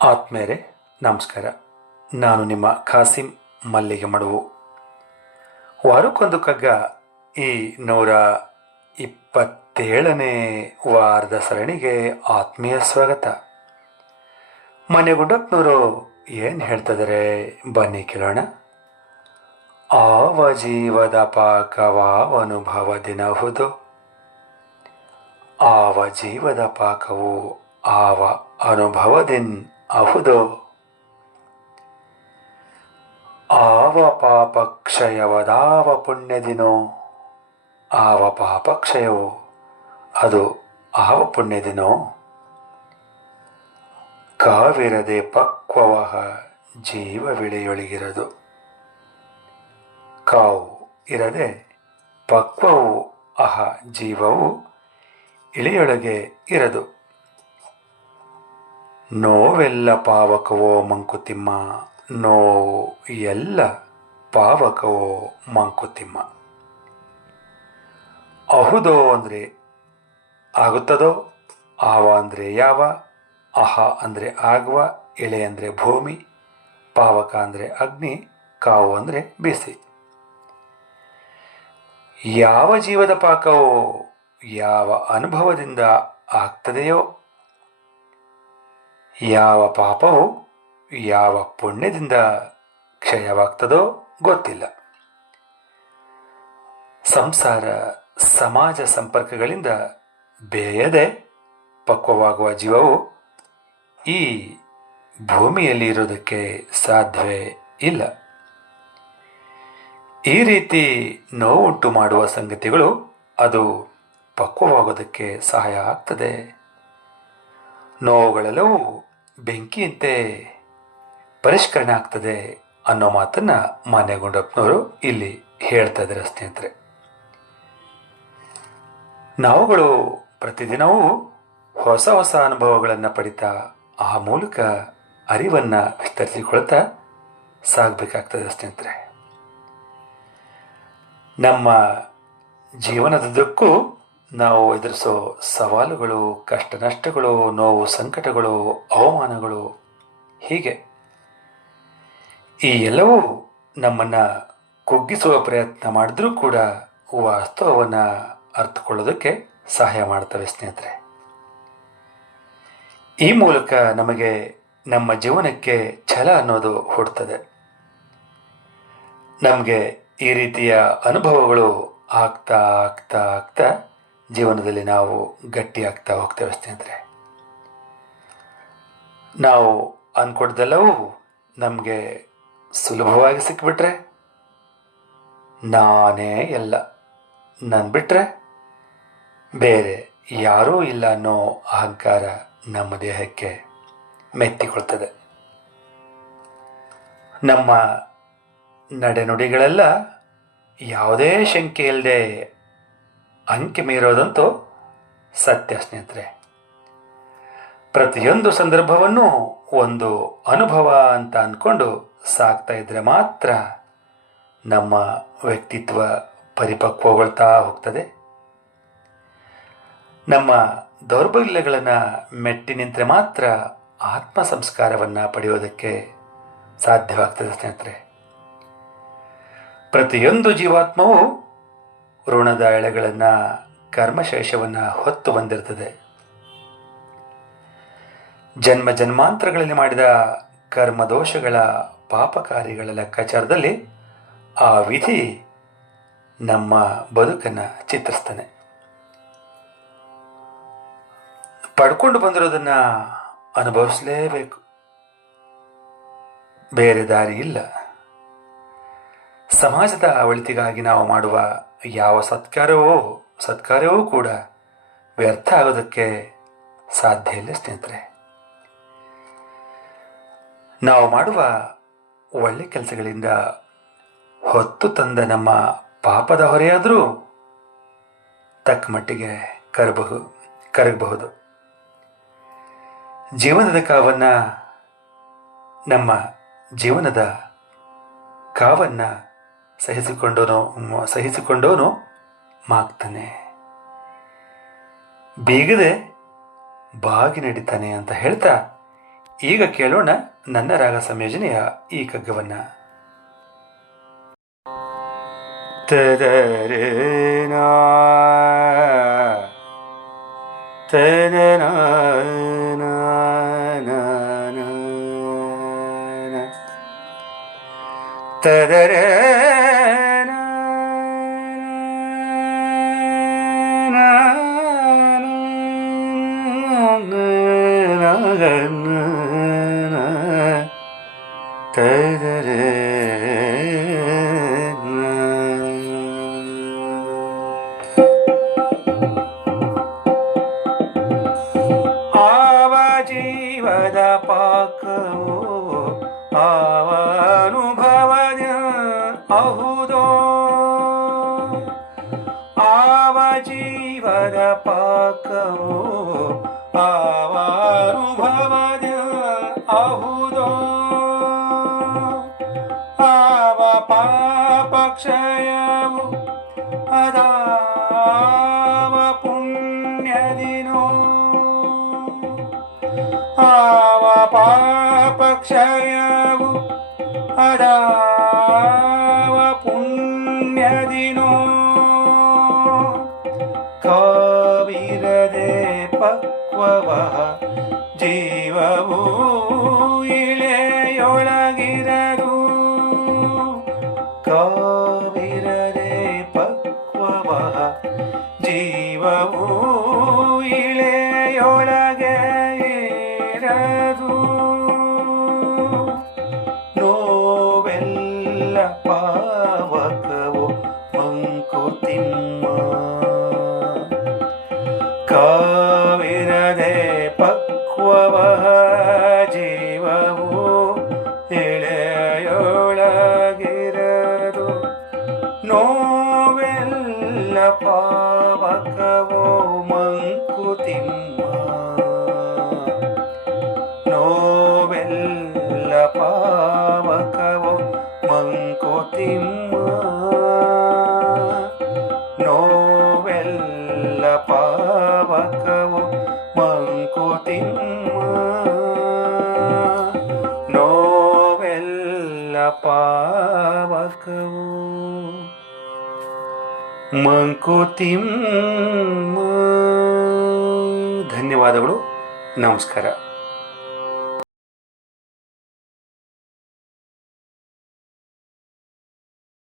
ಆತ್ಮೇರೆ ನಮಸ್ಕಾರ. ನಾನು ನಿಮ್ಮ ಖಾಸಿಂ ಮಲ್ಲಿಗೆ ಮಡುವು. ವಾರಕ್ಕೊಂದು ಕಗ್ಗ ಈ 127ನೇ ವಾರದ ಸರಣಿಗೆ ಆತ್ಮೀಯ ಸ್ವಾಗತ. ಮನೆಗುಂಡಪ್ಪನವರು ಏನು ಹೇಳ್ತಿದ್ದಾರೆ ಬನ್ನಿ ಕೇಳೋಣ. ಆವ ಜೀವದ ಪಾಕವಾವನುಭವದಿನಹುದು, ಆವ ಜೀವದ ಪಾಕವು ಆವ ಅನುಭವದಿನ್ ಅಹುದೋ, ಆವ ಪಾಪಕ್ಷಯವದಾವ ಪುಣ್ಯದಿನೋ, ಆವ ಪಾಪಕ್ಷಯವು ಅದು ಆವ ಪುಣ್ಯದಿನೋ, ಕಾವಿರದೆ ಪಕ್ವವಹ ಜೀವವಿಳೆಯೊಳಗಿರದು. ಕಾವು ಇರದೆ ಪಕ್ವವು ಅಹ ಜೀವವು ಇಳಿಯೊಳಗೆ ಇರದು. ನೋವೆಲ್ಲ ಪಾವಕವೋ ಮಂಕುತಿಮ್ಮ, ನೋವು ಎಲ್ಲ ಪಾವಕವೋ ಮಂಕುತಿಮ್ಮ. ಅಹುದೋ ಅಂದರೆ ಆಗುತ್ತದೋ, ಆವ ಅಂದರೆ ಯಾವ, ಅಹ ಅಂದರೆ ಆಗುವ, ಎಳೆ ಅಂದರೆ ಭೂಮಿ, ಪಾವಕ ಅಂದರೆ ಅಗ್ನಿ, ಕಾವು ಅಂದರೆ ಬಿಸಿ. ಯಾವ ಜೀವದ ಪಾಕವೋ, ಯಾವ ಅನುಭವದಿಂದ ಆಗ್ತದೆಯೋ, ಯಾವ ಪಾಪವು ಯಾವ ಪುಣ್ಯದಿಂದ ಕ್ಷಯವಾಗ್ತದೋ ಗೊತ್ತಿಲ್ಲ. ಸಂಸಾರ ಸಮಾಜ ಸಂಪರ್ಕಗಳಿಂದ ಬೇಯದೆ ಪಕ್ವವಾಗುವ ಜೀವವು ಈ ಭೂಮಿಯಲ್ಲಿ ಇರುವುದಕ್ಕೆ ಸಾಧ್ಯವೇ ಇಲ್ಲ. ಈ ರೀತಿ ನೋವುಂಟು ಮಾಡುವ ಸಂಗತಿಗಳು ಅದು ಪಕ್ವವಾಗೋದಕ್ಕೆ ಸಹಾಯ ಆಗ್ತದೆ. ನೋವುಗಳೆಲ್ಲವೂ ಬೆಂಕಿಯಂತೆ ಪರಿಷ್ಕರಣೆ ಆಗ್ತದೆ ಅನ್ನೋ ಮಾತನ್ನು ಮಾನ್ಯಗುಂಡಪ್ಪನವರು ಇಲ್ಲಿ ಹೇಳ್ತಾ ಇದ್ದಾರೆ ಸ್ನೇಹಿತರೆ. ನಾವುಗಳು ಪ್ರತಿದಿನವೂ ಹೊಸ ಹೊಸ ಅನುಭವಗಳನ್ನು ಪಡಿತಾ ಆ ಮೂಲಕ ಅರಿವನ್ನು ವಿಸ್ತರಿಸಿಕೊಳ್ತಾ ಸಾಗಬೇಕಾಗ್ತದೆ ಸ್ನೇಹಿತರೆ. ನಮ್ಮ ಜೀವನದುದ್ದಕ್ಕೂ ನಾವು ಎದುರಿಸೋ ಸವಾಲುಗಳು, ಕಷ್ಟ ನಷ್ಟಗಳು, ನೋವು ಸಂಕಟಗಳು, ಅವಮಾನಗಳು, ಹೀಗೆ ಈ ಎಲ್ಲವೂ ನಮ್ಮನ್ನು ಕುಗ್ಗಿಸುವ ಪ್ರಯತ್ನ ಮಾಡಿದ್ರೂ ಕೂಡ ವಾಸ್ತವವನ್ನು ಅರ್ಥಕೊಳ್ಳೋದಕ್ಕೆ ಸಹಾಯ ಮಾಡ್ತವೆ ಸ್ನೇಹಿತರೆ. ಈ ಮೂಲಕ ನಮಗೆ ನಮ್ಮ ಜೀವನಕ್ಕೆ ಛಲ ಅನ್ನೋದು ಹುಡ್ತದೆ. ನಮಗೆ ಈ ರೀತಿಯ ಅನುಭವಗಳು ಆಗ್ತಾ ಆಗ್ತಾ ಆಗ್ತಾ ಜೀವನದಲ್ಲಿ ನಾವು ಗಟ್ಟಿಯಾಗ್ತಾ ಹೋಗ್ತೇವೆ ಸ್ನೇಹಿತರೆ. ನಾವು ಅಂದ್ಕೊಡ್ದೆಲ್ಲವೂ ನಮಗೆ ಸುಲಭವಾಗಿ ಸಿಕ್ಬಿಟ್ರೆ, ನಾನೇ ಎಲ್ಲ, ನನ್ನ ಬಿಟ್ಟರೆ ಬೇರೆ ಯಾರೂ ಇಲ್ಲ ಅನ್ನೋ ಅಹಂಕಾರ ನಮ್ಮ ದೇಹಕ್ಕೆ ಮೆತ್ತಿಕೊಳ್ತದೆ. ನಮ್ಮ ನಡೆನುಡಿಗಳೆಲ್ಲ ಯಾವುದೇ ಶಂಕೆ ಇಲ್ಲದೆ ಅಂಕೆ ಮೀರೋದಂತೂ ಸತ್ಯ ಸ್ನೇಹಿತರೆ. ಪ್ರತಿಯೊಂದು ಸಂದರ್ಭವನ್ನು ಒಂದು ಅನುಭವ ಅಂತ ಅಂದ್ಕೊಂಡು ಸಾಗ್ತಾ ಇದ್ರೆ ಮಾತ್ರ ನಮ್ಮ ವ್ಯಕ್ತಿತ್ವ ಪರಿಪಕ್ವಗೊಳ್ತಾ ಹೋಗ್ತದೆ. ನಮ್ಮ ದೌರ್ಬಲ್ಯಗಳನ್ನು ಮೆಟ್ಟಿ ನಿಂತರೆ ಮಾತ್ರ ಆತ್ಮ ಸಂಸ್ಕಾರವನ್ನು ಪಡೆಯೋದಕ್ಕೆ ಸಾಧ್ಯವಾಗ್ತದೆ ಸ್ನೇಹಿತರೆ. ಪ್ರತಿಯೊಂದು ಜೀವಾತ್ಮವು ಋಣದ ಎಳೆಗಳನ್ನು, ಕರ್ಮಶೇಷವನ್ನು ಹೊತ್ತು ಬಂದಿರ್ತದೆ. ಜನ್ಮ ಜನ್ಮಾಂತರಗಳಲ್ಲಿ ಮಾಡಿದ ಕರ್ಮದೋಷಗಳ ಪಾಪಕಾರಿಗಳ ಲೆಕ್ಕಾಚಾರದಲ್ಲಿ ಆ ವಿಧಿ ನಮ್ಮ ಬದುಕನ್ನು ಚಿತ್ರಿಸ್ತಾನೆ. ಪಡ್ಕೊಂಡು ಬಂದಿರೋದನ್ನು ಅನುಭವಿಸಲೇಬೇಕು, ಬೇರೆ ದಾರಿ ಇಲ್ಲ. ಸಮಾಜದ ಒಳಿತಿಗಾಗಿ ನಾವು ಮಾಡುವ ಯಾವ ಸತ್ಕಾರ್ಯವೂ ಕೂಡ ವ್ಯರ್ಥ ಆಗೋದಕ್ಕೆ ಸಾಧ್ಯ ಇಲ್ಲ ಸ್ನೇಹಿತರೆ. ನಾವು ಮಾಡುವ ಒಳ್ಳೆ ಕೆಲಸಗಳಿಂದ ಹೊತ್ತು ತಂದ ನಮ್ಮ ಪಾಪದ ಹೊರೆಯಾದರೂ ತಕ್ಕ ಮಟ್ಟಿಗೆ ಕರಗಬಹುದು. ಜೀವನದ ಕಾವನ್ನು ಸಹಿಸಿಕೊಂಡವನು ಮಾಗ್ತಾನೆ, ಬೀಗದೆ ಬಾಗಿ ನಡೀತಾನೆ ಅಂತ ಹೇಳ್ತಾ ಈಗ ಕೇಳೋಣ ನನ್ನ ರಾಗ ಸಂಯೋಜನೆಯ ಈ ಕಗ್ಗವನ್ನ. ತದರೇನಾ ತದನಾ ತದರೇ ಆವ ಜೀವದ ಪಾಕವು ಆವ ಅನುಭವದ ಅಹುದೋ, ಆವ ಜೀವದ ಪಾಕವು ಆವ ಅನುಭವದ ಅಹುದೋ, ಆವ ಪಾಪ ಕ್ಷಯವು ಅದಾವ ಪುಣ್ಯದಿನೋ, ಆವ ಪಾಪ ಕ್ಷಯವು ಅದಾವ ಪುಣ್ಯದಿನೋ, ಕಾವಿರದೆ ಪಕ್ವವ ಜೀವವು ಇಳೆಯೊಳಗಿರದು, ಕಾವಿರದೆ ಪಕ್ವವ ಜೀವವು ಇಳೆಯೊಳಗೆ ಇರದು, ನೋವೆಲ್ಲ ಪಾವಕವು ಮಂಕುತಿಮ್ಮ, ಕಾವಿರದೆ ಪಕ್ವವ ಜೀವವು ಇಳೆಯೊಳಗಿರದು, ನೋವೆಲ್ಲ ಪಾವಕವೋ ಮಂಕುತಿಮ್ಮ, ನೋವೆಲ್ಲ ಪಾವಕವೋ ಮಂಕುತಿಮ್ಮ, ನೋವೆಲ್ಲ ಪಾವಕವೋ ಮಂಕುತಿಮ್ಮ, ನೋವೆಲ್ಲ ಪಾವಕವೋ ಮಂಕುತಿಮ್ಮ. ಧನ್ಯವಾದಗಳು. ನಮಸ್ಕಾರ.